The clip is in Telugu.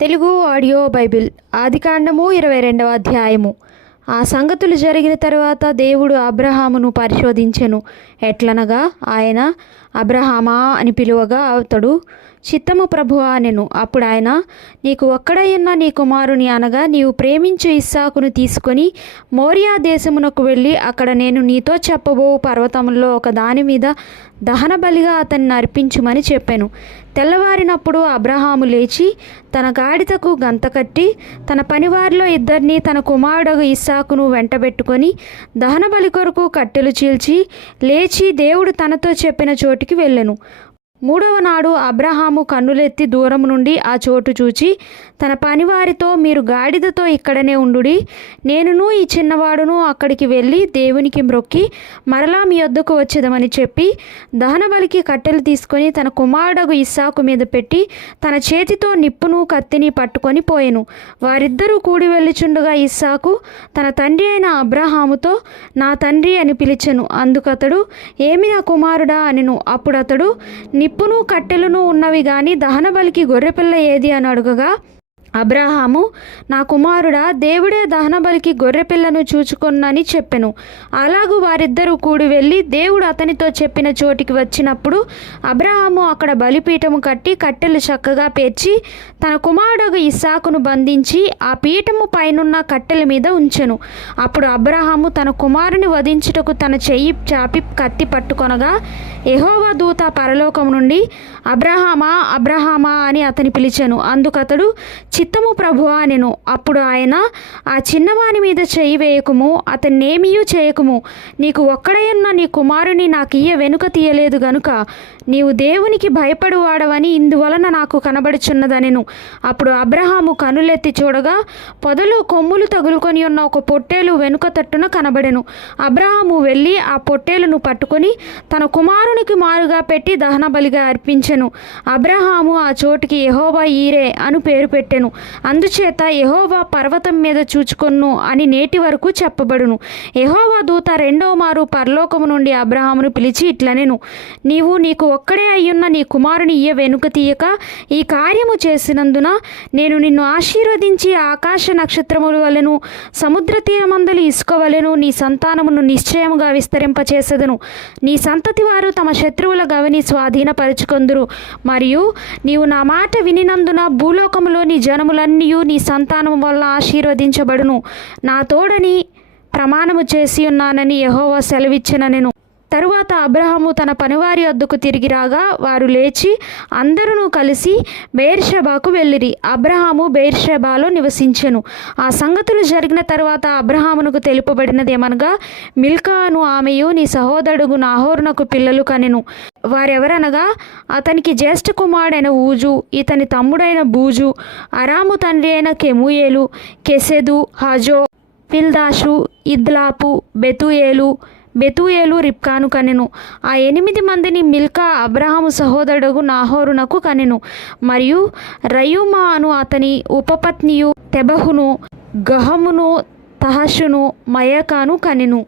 తెలుగు ఆడియో బైబిల్ ఆదికాండము ఇరవై రెండవ అధ్యాయము. ఆ సంగతులు జరిగిన తర్వాత దేవుడు అబ్రహామును పరిశోధించెను. ఎట్లనగా ఆయన అబ్రహామా అని పిలువగా అతడు చిత్తము ప్రభువా అనెను. అప్పుడు ఆయన నీకు ఒక్కడైన నీ కుమారుని అనగా నీవు ప్రేమించు ఇస్సాకును తీసుకొని మోరియా దేశమునకు వెళ్ళి అక్కడ నేను నీతో చెప్పబో పర్వతములో ఒక దాని మీద దహన బలిగా అతన్ని అర్పించుమని చెప్పాను. తెల్లవారినప్పుడు అబ్రహాము లేచి తన గాడిదకు గంత కట్టి తన పనివారిలో ఇద్దరిని తన కుమారుడు ఇస్సాకును వెంటబెట్టుకొని దహన బలి కొరకు కట్టెలు చీల్చి లేచి దేవుడు తనతో చెప్పిన చోటికి వెళ్ళెను. మూడవ నాడు అబ్రహాము కన్నులెత్తి దూరం నుండి ఆ చోటు చూచి తన పనివారితో మీరు గాడిదతో ఇక్కడనే ఉండుడి. నేనును ఈ చిన్నవాడును అక్కడికి వెళ్ళి దేవునికి మ్రొక్కి మరలా మీ వద్దకు వచ్చేదమని చెప్పి దహనబలికి కట్టెలు తీసుకొని తన కుమారుడగు ఇస్సాకు మీద పెట్టి తన చేతితో నిప్పును కత్తిని పట్టుకొని పోయెను. వారిద్దరూ కూడి వెళ్ళుచుండగా ఇస్సాకు తన తండ్రి అయిన అబ్రహాముతో నా తండ్రి అని పిలిచెను. అందుకతడు ఏమి నా కుమారుడా అనిను. అప్పుడతడు ని నిప్పును కట్టెలను ఉన్నవి గాని దహనబలికి గొర్రెపిల్ల ఏది అని అడుగగా అబ్రహాము నా కుమారుడా దేవుడే దహనబలికి గొర్రెపిల్లను చూచుకొన్నని చెప్పెను. అలాగూ వారిద్దరూ కూడి వెళ్ళి దేవుడు అతనితో చెప్పిన చోటికి వచ్చినప్పుడు అబ్రహాము అక్కడ బలిపీఠము కట్టి కట్టెలు చక్కగా పేర్చి తన కుమారుడు ఇస్సాకును బంధించి ఆ పీఠము పైనున్న కట్టెల మీద ఉంచెను. అప్పుడు అబ్రహాము తన కుమారుని వధించుటకు తన చెయ్యి చాపి కత్తి పట్టుకొనగా ఎహోవా దూత పరలోకం నుండి అబ్రహామా అబ్రహామా అని అతని పిలిచెను. అందుకతడు చిత్తము ప్రభువా అనెను. అప్పుడు ఆయన ఆ చిన్నవాని మీద చేయి వేయకుము అతన్నేమియూ చేయకుము. నీకు ఒక్కడైన నీ కుమారుని నాకు ఇయ్య వెనుక తీయలేదు గనుక నీవు దేవునికి భయపడువాడవని ఇందువలన నాకు కనబడుచున్నదనెను. అప్పుడు అబ్రహాము కనులెత్తి చూడగా పొదలు కొమ్ములు తగులుకొని ఉన్న ఒక పొట్టేలు వెనుక తట్టున కనబడెను. అబ్రహాము వెళ్ళి ఆ పొట్టేలును పట్టుకొని తన కుమారునికి మారుగా పెట్టి దహన బలిగా అర్పించెను. అబ్రహాము ఆ చోటికి యెహోవా ఈరే అను పేరు పెట్టెను. అందుచేత ఎహోవా పర్వతం మీద చూచుకొన్ను అని నేటి వరకు చెప్పబడును. యెహోవా దూత రెండో మారు పరలోకము నుండి అబ్రహామును పిలిచి ఇట్లనెను నీవు నీకు ఒక్కడే అయ్యున్న నీ కుమారుని ఇయ్య వెనుక తీయక ఈ కార్యము చేసినందున నేను నిన్ను ఆశీర్వదించి ఆకాశ నక్షత్రముల వలెను సముద్ర తీరమందలి ఇసుక వలెను నీ సంతానమును నిశ్చయముగా విస్తరింపచేసెదను. నీ సంతతి వారు తమ శత్రువుల గవని స్వాధీనపరుచుకొందురు. మరియు నీవు నా మాట వినినందున భూలోకములోని జనములన్నీ నీ సంతానం వల్ల ఆశీర్వదించబడును. నా తోడని ప్రమాణము చేసి ఉన్నానని యహోవా సెలవిచ్చిన నేను తరువాత అబ్రహాము తన పనివారి వద్దకు తిరిగి రాగా వారు లేచి అందరూ కలిసి బెయిర్షెబాకు వెళ్ళిరి. అబ్రహాము బెయిర్షెబాలో నివసించెను. ఆ సంగతులు జరిగిన తర్వాత అబ్రహామునకు తెలుపబడినది ఏమనగా మిల్కాను ఆమెయు నీ సహోదరుడు నాహోరునకు పిల్లలు కనెను. వారెవరనగా అతనికి జ్యేష్ఠ కుమారుడైన ఊజు ఇతని తమ్ముడైన బూజు అరాము తండ్రి అయిన కెముయేలు కెసెదు హజో పిల్దాషు ఇద్లాపు బెతుయేలు బెతుయేలు రిప్కాను కనెను ఆ ఎనిమిది మందిని మిల్కా అబ్రహాము సహోదరుడు నాహోరునకు కనెను మరియు రయుమా అను అతని ఉపపత్నియు తెబహును గహమును తహషును మయకాను కనెను